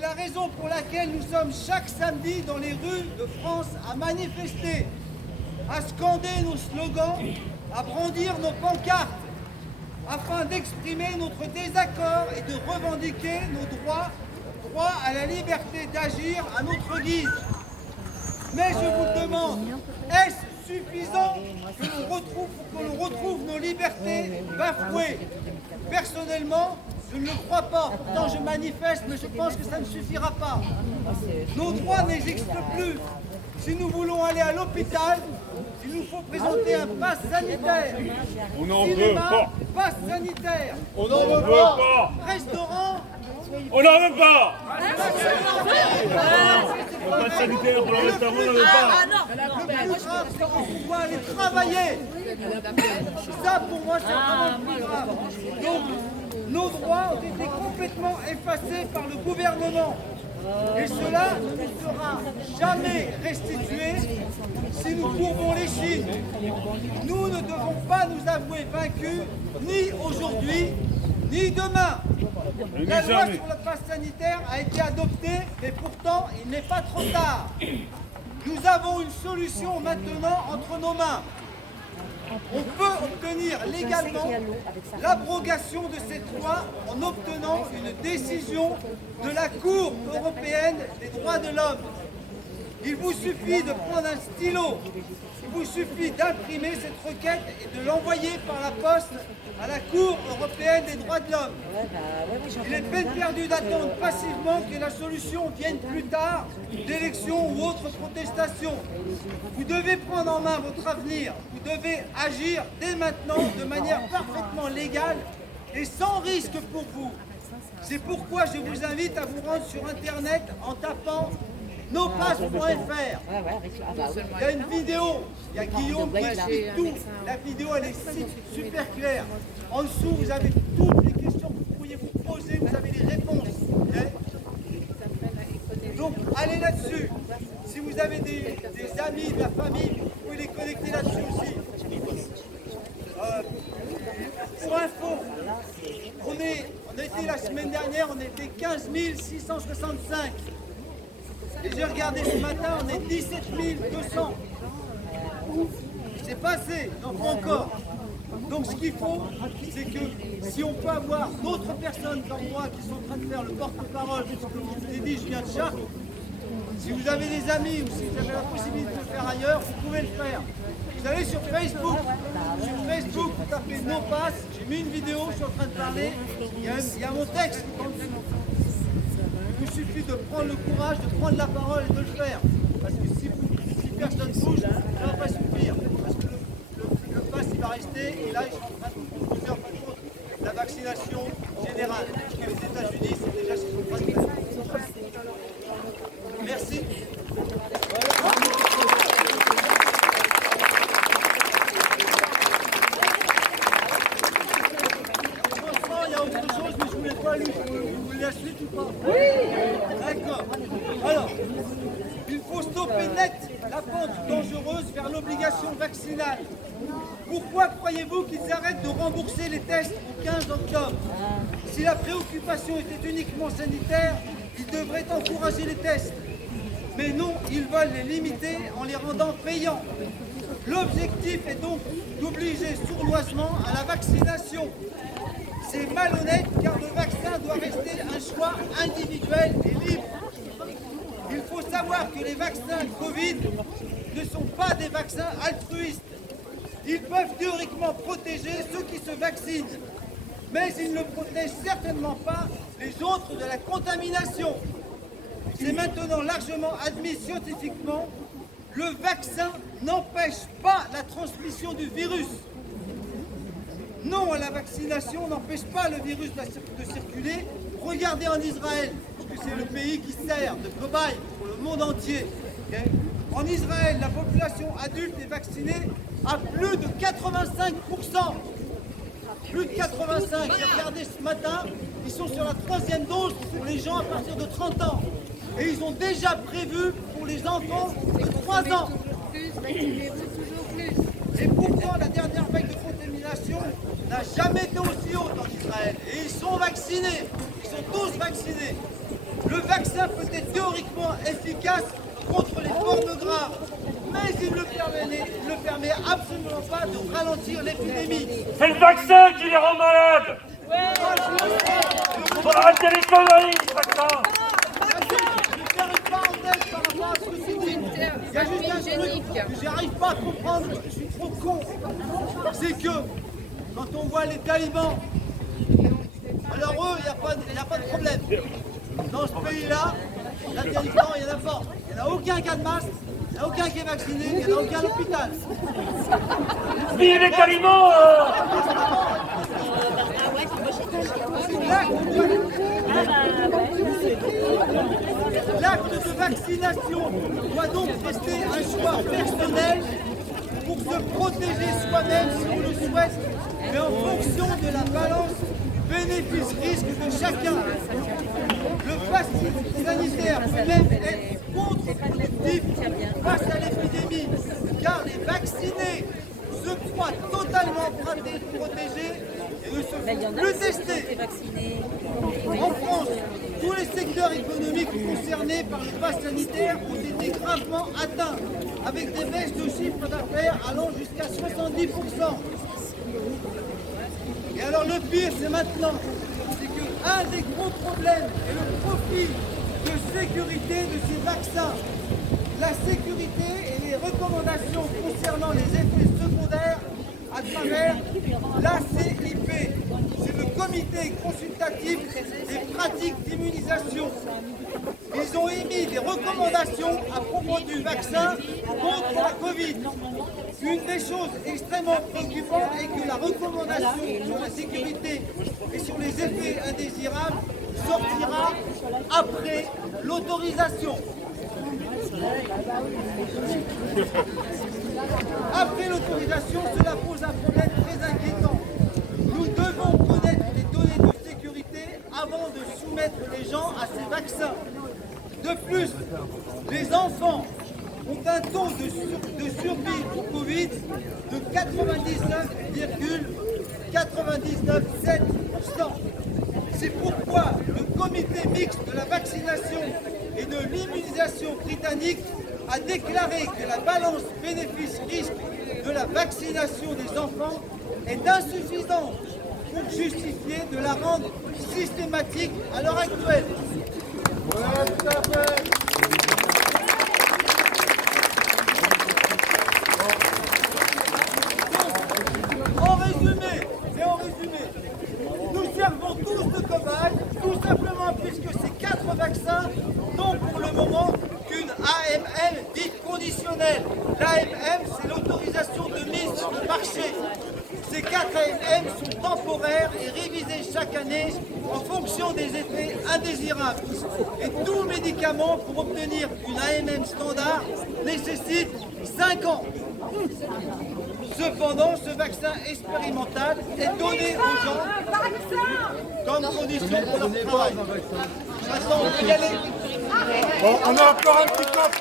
C'est la raison pour laquelle nous sommes chaque samedi dans les rues de France à manifester, à scander nos slogans, à brandir nos pancartes, afin d'exprimer notre désaccord et de revendiquer nos droits à la liberté d'agir à notre guise. Mais je vous demande, est-ce suffisant que l'on retrouve nos libertés bafouées? Personnellement, je ne le crois pas. Pourtant, je manifeste, mais je pense que ça ne suffira pas. Nos droits n'existent plus. Si nous voulons aller à l'hôpital, il nous faut présenter un pass sanitaire. On n'en veut Cinéma, pas. pass sanitaire. On n'en veut pas. Restaurant, On n'en veut pas. Le pass sanitaire pour le restaurant, on n'en veut pas. le plus grave, c'est qu'on pouvoir aller travailler. Ça, pour moi, c'est vraiment le plus grave. Donc, nos droits ont été complètement effacés par le gouvernement. Et cela ne nous sera jamais restitué si nous courbons les chines. Nous ne devons pas nous avouer vaincus, ni aujourd'hui, ni demain. La loi sur le pass sanitaire a été adoptée, mais pourtant, il n'est pas trop tard. Nous avons une solution maintenant entre nos mains. On peut obtenir légalement l'abrogation de cette loi en obtenant une décision de la Cour européenne des droits de l'homme. Il vous suffit de prendre un stylo, il vous suffit d'imprimer cette requête et de l'envoyer par la poste à la Cour européenne des droits de l'homme. Il est peine perdue d'attendre passivement que la solution vienne plus tard, d'élections ou autres protestations. Vous devez prendre en main votre avenir, vous devez agir dès maintenant de manière parfaitement légale et sans risque pour vous. C'est pourquoi je vous invite à vous rendre sur Internet en tapant nospass.fr. Il y a une vidéo, il y a Guillaume qui explique tout. La vidéo, elle est super claire. En dessous, vous avez toutes les questions que vous pourriez vous poser, vous avez les réponses. Donc, allez là-dessus. Si vous avez des amis, de la famille, vous pouvez les connecter là-dessus aussi. Pour info, on a été la semaine dernière, on était 15 665. Et j'ai regardé ce matin, on est 17 200. C'est passé, il en faut encore. Donc ce qu'il faut, c'est que si on peut avoir d'autres personnes comme moi qui sont en train de faire le porte-parole, puisque je vous ai dit, je viens de Chartres, si vous avez des amis ou si vous avez la possibilité de le faire ailleurs, vous pouvez le faire. Vous allez sur Facebook. Sur Facebook, vous tapez NoPass, j'ai mis une vidéo, je suis en train de parler, il y a mon texte qui tombe dessus. Il vous suffit de prendre le courage, de prendre la parole et de le faire. Parce que si personne bouge, ça ne va pas suffire. Parce que le pass, il va rester. Et là, ils sont en train de proposer en fin de compte la vaccination générale. Parce que les États-Unis, c'est déjà ce qu'ils sont en train de faire. Merci. Il y a autre chose, mais je ne voulais pas lui. Vous voulez la suite ou pas? Oui. D'accord. Alors, il faut stopper net la pente dangereuse vers l'obligation vaccinale. Pourquoi croyez-vous qu'ils arrêtent de rembourser les tests au 15 octobre? Si la préoccupation était uniquement sanitaire, ils devraient encourager les tests. Mais non, ils veulent les limiter en les rendant payants. L'objectif est donc d'obliger sournoisement à la vaccination. C'est malhonnête car le vaccin doit rester un choix individuel et libre. Il faut savoir que les vaccins Covid ne sont pas des vaccins altruistes. Ils peuvent théoriquement protéger ceux qui se vaccinent, mais ils ne protègent certainement pas les autres de la contamination. C'est maintenant largement admis scientifiquement, le vaccin n'empêche pas la transmission du virus. Non à la vaccination n'empêche pas le virus de circuler. Regardez en Israël, parce que c'est le pays qui sert de cobaye pour le monde entier. Okay. En Israël, la population adulte est vaccinée à plus de 85%. Plus de 85%. J'ai regardé ce matin, ils sont sur la 3e dose pour les gens à partir de 30 ans. Et ils ont déjà prévu pour les enfants de 3 ans. Et pourtant, la dernière vague de contamination n'a jamais été aussi haute en Israël. Et ils sont vaccinés. Ils sont tous vaccinés. Le vaccin peut être théoriquement efficace contre les formes graves, mais il ne permet absolument pas de ralentir l'épidémie. C'est le vaccin qui les rend malades. Faut arrêter les conneries, ce vaccin. Je vais faire une parenthèse par rapport à ce que tu dis. Il y a juste un truc que j'arrive pas à comprendre, je suis trop con. C'est que quand on voit les talibans, alors eux, il n'y a pas de problème. Dans ce pays-là, l'Afghanistan, il n'y en a pas. Il n'y en a aucun cas de masque, il n'y en a aucun qui est vacciné, il n'y en a aucun à l'hôpital. Vive les talibans L'acte de vaccination doit donc rester un choix personnel pour se protéger soi-même si on le souhaite, mais en fonction de la balance bénéfice-risque de chacun. Le pass sanitaire peut même être contre-productif face à l'épidémie, car les vaccinés se croient totalement protégés et ne se font plus tester. En France, tous les secteurs économiques concernés par le pass sanitaire ont été gravement atteints, avec des baisses de chiffre d'affaires allant jusqu'à 70%. Et alors le pire, c'est maintenant, c'est qu'un des gros problèmes est le profil de sécurité de ces vaccins. La sécurité et les recommandations concernant les effets secondaires à travers l'ACIP. C'est le comité consultatif des pratiques d'immunisation. Ils ont émis des recommandations à propos du vaccin contre la Covid. Une des choses extrêmement préoccupantes est que la recommandation sur la sécurité et sur les effets indésirables sortira après l'autorisation. Après l'autorisation, cela pose un problème très inquiétant. Nous devons connaître les données de sécurité avant de soumettre les gens à ces vaccins. De plus, les enfants ont un taux de survie au Covid de 99,977%. C'est pourquoi le comité mixte de la vaccination et de l'immunisation britannique a déclaré que la balance bénéfice-risque de la vaccination des enfants est insuffisante pour justifier de la rendre systématique à l'heure actuelle. En résumé, nous servons tous de cobayes, tout simplement puisque ces 4 vaccins n'ont pour le moment qu'une AMM dite conditionnelle. L'AMM, c'est l'autorisation de mise sur le marché. Ces 4 AMM sont temporaires et révisés chaque année en fonction des effets indésirables. Et tout médicament pour obtenir une AMM standard nécessite 5 ans. Cependant, ce vaccin expérimental est donné aux gens comme condition pour leur travail. Attends, on peut y aller. Bon, on a encore un petit temps.